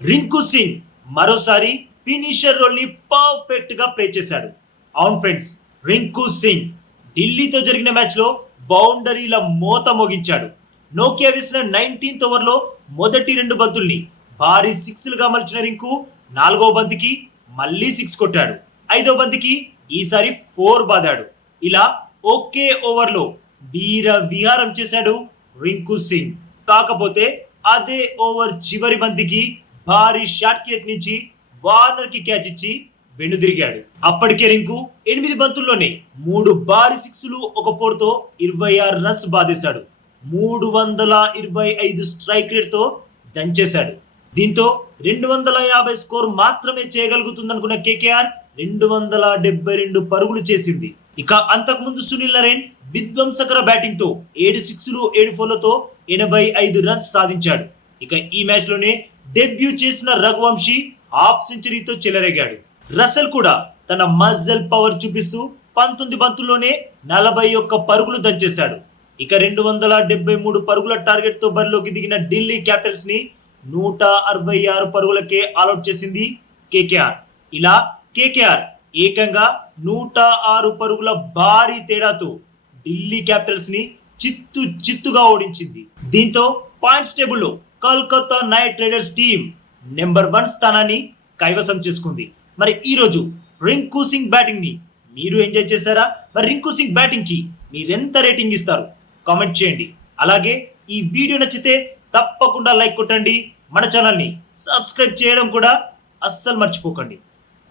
రింకు సింగ్ మరోసారి ఫినిషర్ రోల్ని పర్ఫెక్ట్గా ప్లే చేశాడు. అవును ఫ్రెండ్స్ రింకు సింగ్ ఢిల్లీతో జరిగిన మ్యాచ్లో బౌండరీల మోత మోగించాడు. నోకియా వేసిన నైన్టీన్త్ ఓవర్లో మొదటి రెండు బంతుల్ని భారీ సిక్స్లుగా మలిచిన రింకు నాలుగో బంతికి మళ్ళీ సిక్స్ కొట్టాడు. ఐదో బంతికి ఈసారి ఫోర్ బాదాడు. ఇలా ఒకే ఓవర్లో వీర విహారం చేశాడు రింకు సింగ్. కాకపోతే అదే ఓవర్ చివరి బంతికి భారీ షాట్కి యత్నించి వార్నర్కి క్యాచ్ ఇచ్చి వెన్ను తిరిగాడు. అప్పటికే రింకు ఎనిమిది బంతుల్లోనే మూడు భారీ సిక్స్లు ఒక ఫోర్తో ఇరవై ఆరు రన్స్ బాధేశాడు మూడు వందల ఇరవై ఐదు స్ట్రైక్ రేట్తో దంచేశాడు. దీంతో రెండు వందల యాభై స్కోర్ మాత్రమే చేయగలుగుతుందనుకున్న కేకేఆర్ రెండు వందల డెబ్బై రెండు పరుగులు చేసింది. ఇక అంతకుముందు సునీల్ నరేన్ విధ్వంసకర బ్యాటింగ్తో ఏడు సిక్స్లు ఏడు ఫోర్లతో ఎనభై ఐదు రన్స్ సాధించాడు. ఇక ఈ మ్యాచ్లోనే డెబ్యూ చేసిన రఘువంశీ హాఫ్ సెంచరీతో చెలరేగాడు. రసెల్ కూడా తన మజల్ పవర్ చూపిస్తూ పంతొమ్మిది బంతుల్లోనే నలభై ఒక్క పరుగులు దంచేశాడు. ఇక రెండు వందల డెబ్బై మూడు పరుగుల టార్గెట్తో బరిలోకి దిగిన ఢిల్లీ క్యాపిటల్స్ని నూట అరవై ఆరు పరుగులకే ఆల్అౌట్ చేసింది కేకేఆర్. ఇలా కేకేఆర్ ఏకంగా నూట ఆరు పరుగుల భారీ తేడాతో ఢిల్లీ క్యాపిటల్స్ని చిత్తు చిత్తుగా ఓడించింది. దీంతో పాయింట్స్ టేబుల్లో Kolkata Knight Riders team number one స్థానాన్ని కైవసం చేసుకుంది. మరి ఈరోజు రింకు సింగ్ బ్యాటింగ్ని మీరు ఎంజాయ్ చేశారా? మరి రింకు సింగ్ బ్యాటింగ్కి మీరెంత రేటింగ్ ఇస్తారు? కామెంట్ చేయండి. అలాగే ఈ వీడియో నచ్చితే తప్పకుండా లైక్ కొట్టండి. మన ఛానల్ని సబ్స్క్రైబ్ చేయడం కూడా అస్సలు మర్చిపోకండి.